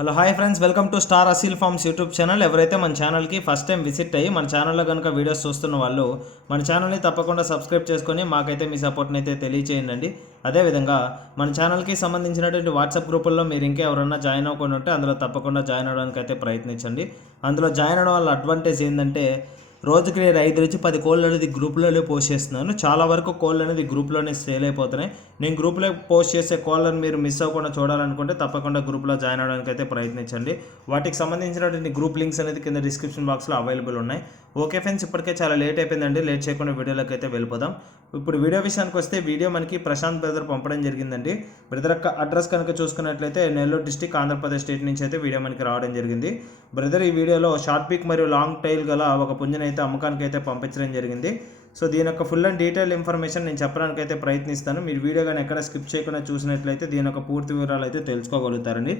Hello hi friends, welcome to star Aseel farms YouTube channel. ఎవరైతే మన ఛానల్కి ఫస్ట్ టైం విజిట్ అయ్యి మన ఛానల్లో కనుక వీడియోస్ చూస్తున్న వాళ్ళు మన ఛానల్ని తప్పకుండా సబ్స్క్రైబ్ చేసుకొని మాకైతే మీ సపోర్ట్ని అయితే తెలియచేయండి. అదేవిధంగా మన ఛానల్కి సంబంధించినటువంటి వాట్సాప్ గ్రూపుల్లో మీరు ఇంకా ఎవరైనా జాయిన్ అవ్వకుండా ఉంటే అందులో తప్పకుండా జాయిన్ అవ్వడానికి అయితే ప్రయత్నించండి. అందులో జాయిన్ అవ్వడం వల్ల అడ్వాంటేజ్ ఏంటంటే రోజుకి నేను 5 నుంచి 10 కోళ్ళు అనేది గ్రూప్లోనే పోస్ట్ చేస్తున్నాను. చాలా వరకు కోళ్ళు అనేది గ్రూప్లోనే సేల్ అయిపోతున్నాయి. నేను గ్రూప్లో పోస్ట్ చేసే కోళ్ళని మీరు మిస్ అవ్వకుండా చూడాలనుకుంటే తప్పకుండా గ్రూప్లో జాయిన్ అవ్వడానికి అయితే ప్రయత్నించండి. వాటికి సంబంధించినటువంటి గ్రూప్ లింక్స్ అనేది కింద డిస్క్రిప్షన్ బాక్స్లో అవైలబుల్ ఉన్నాయి. ఓకే ఫ్రెండ్స్, ఇప్పటికే చాలా లేట్ అయిపోయిందండి. లేట్ చేయకుండా వీడియోలోకి అయితే వెళ్ళిపోదాం. ఇప్పుడు వీడియో విషయానికి వస్తే వీడియో మనకి ప్రశాంత్ బ్రదర్ పంపడం జరిగిందండి. బ్రదర్ యొక్క అడ్రస్ కనుక చూసుకున్నట్లయితే నెల్లూరు డిస్టిక్ ఆంధ్రప్రదేశ్ స్టేట్ నుంచి అయితే వీడియో మనకి రావడం జరిగింది. బ్రదర్ ఈ వీడియోలో షార్ట్ పిక్ మరియు లాంగ్ టైల్ గల ఒక పుంజని అయితే అమ్మకానికి అయితే పంపించడం జరిగింది. సో దీని యొక్క ఫుల్ అండ్ డీటెయిల్ ఇన్ఫర్మేషన్ నేను చెప్పడానికి అయితే ప్రయత్నిస్తాను. మీరు వీడియో కానీ ఎక్కడ స్కిప్ చేయకుండా చూసినట్లయితే దీని యొక్క పూర్తి వివరాలు అయితే తెలుసుకోగలుగుతారండి.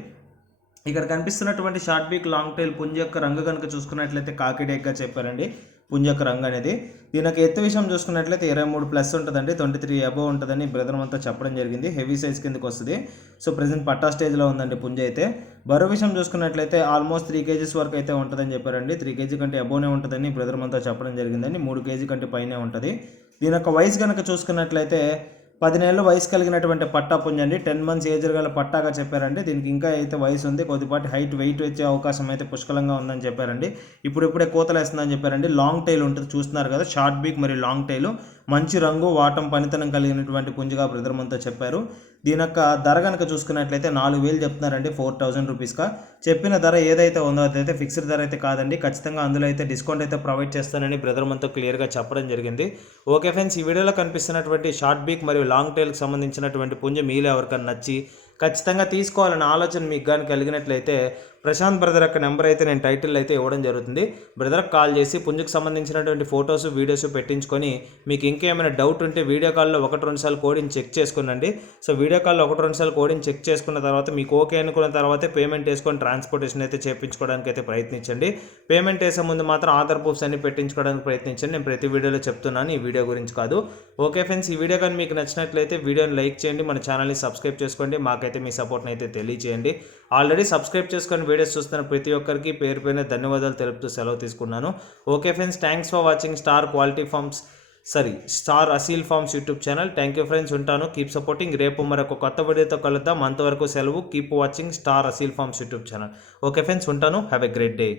ఇక్కడ కనిపిస్తున్నటువంటి షార్ట్ పిక్ లాంగ్ టైల్ పుంజ యొక్క రంగు కనుక చూసుకున్నట్లయితే కాకిడేగ్గా చెప్పారండి. పుంజ యొక్క రంగు అనేది దీనికి ఎత్తు విషయం చూసుకున్నట్లయితే 23+ ఉంటుందండి. 23 అబోవ్ ఉంటుందని బ్రదర్ అంతా చెప్పడం జరిగింది. హెవీ సైజ్ కిందకి వస్తుంది. సో ప్రజెంట్ పట్టా స్టేజ్లో ఉందండి పుంజ అయితే. బరువు విషయం చూసుకున్నట్లయితే ఆల్మోస్ట్ 3 kgs వరకు అయితే ఉంటుందని చెప్పారండి. 3 kg కంటే అబోవ్నే ఉంటుందని బ్రదర్ అంతా చెప్పడం జరిగిందండి. 3 kg కంటే పైనే ఉంటుంది. దీని యొక్క వయసు కనుక చూసుకున్నట్లయితే 10 నెలలు వయసు కలిగినటువంటి పట్టా పుంజ అండి. 10 months ఏజ్ గల పట్టాగా చెప్పారండి. దీనికి ఇంకా అయితే వయసు ఉంది. కొద్దిపాటి హైట్ వెయిట్ వచ్చే అవకాశం అయితే పుష్కలంగా ఉందని చెప్పారండి. ఇప్పుడే కోతలు వేస్తుందని చెప్పారండి. లాంగ్ టైల్ ఉంటుంది, చూస్తున్నారు కదా, షార్ట్ బీక్ మరియు లాంగ్ టైల్. మంచి రంగు వాటం పనితనం కలిగినటువంటి పుంజగా బ్రదర్ అంతా చెప్పారు. దీని యొక్క ధర కనుక చూసుకున్నట్లయితే 4,000 చెప్తున్నారండి. 4,000 రూపీస్గా చెప్పిన ధర ఏదైతే ఉందో అదైతే ఫిక్స్డ్ ధర అయితే కాదండి. ఖచ్చితంగా అందులో అయితే డిస్కౌంట్ అయితే ప్రొవైడ్ చేస్తానని బ్రదర్ మనతో క్లియర్గా చెప్పడం జరిగింది. ఓకే ఫ్రెండ్స్, ఈ వీడియోలో కనిపిస్తున్నటువంటి షార్ట్ బీక్ మరియు లాంగ్ టైల్కి సంబంధించినటువంటి పుంజ మీలో ఎవరికైనా నచ్చి ఖచ్చితంగా తీసుకోవాలన్న ఆలోచన మీకు కానీ కలిగినట్లయితే ప్రశాంత్ బ్రదర్ యొక్క నెంబర్ అయితే నేను టైటిల్ అయితే ఇవ్వడం జరుగుతుంది. బ్రదర్కి కాల్ చేసి పుంజుకు సంబంధించినటువంటి ఫొటోస్ వీడియోస్ పెట్టించుకొని మీకు ఇంకేమైనా డౌట్ ఉంటే వీడియో కాల్లో 1-2 సార్లు కోడింగ్ చెక్ చేసుకునండి. సో వీడియో కాల్లో 1-2 సార్లు కోడింగ్ చెక్ చేసుకున్న తర్వాత మీకు ఓకే అనుకున్న తర్వాతే పేమెంట్ వేసుకొని ట్రాన్స్పోర్టేషన్ అయితే చేయించుకోవడానికి అయితే ప్రయత్నించండి. పేమెంట్ వేసే ముందు మాత్రం ఆధార్ ప్రూఫ్స్ అన్ని పెట్టించుకోవడానికి ప్రయత్నించండి. నేను ప్రతి వీడియోలో చెప్తున్నాను, ఈ వీడియో గురించి కాదు. ఓకే ఫ్రెండ్స్, ఈ వీడియో కానీ మీకు నచ్చినట్లయితే వీడియోని లైక్ చేయండి, మన ఛానల్ని సబ్స్క్రైబ్ చేసుకోండి, మాకైతే మీ సపోర్ట్ని అయితే తెలియజేయండి. ఆల్రెడీ సబ్స్క్రైబ్ చేసుకొని వీడియోస్ చూస్తున్న ప్రతి ఒక్కరికి పేరు పైన ధన్యవాదాలు తెలుపుతూ సెలవు తీసుకున్నాను. Okay friends, thanks for watching star Aseel farms YouTube channel. Thank you friends, ఉంటాను. Keep supporting. రేపు మరొక కొత్త వీడియోతో కలుద్దాం. అంతవరకు సెలవు. Keep watching star Aseel farms YouTube channel. Okay friends, ఉంటాను. Have a great day.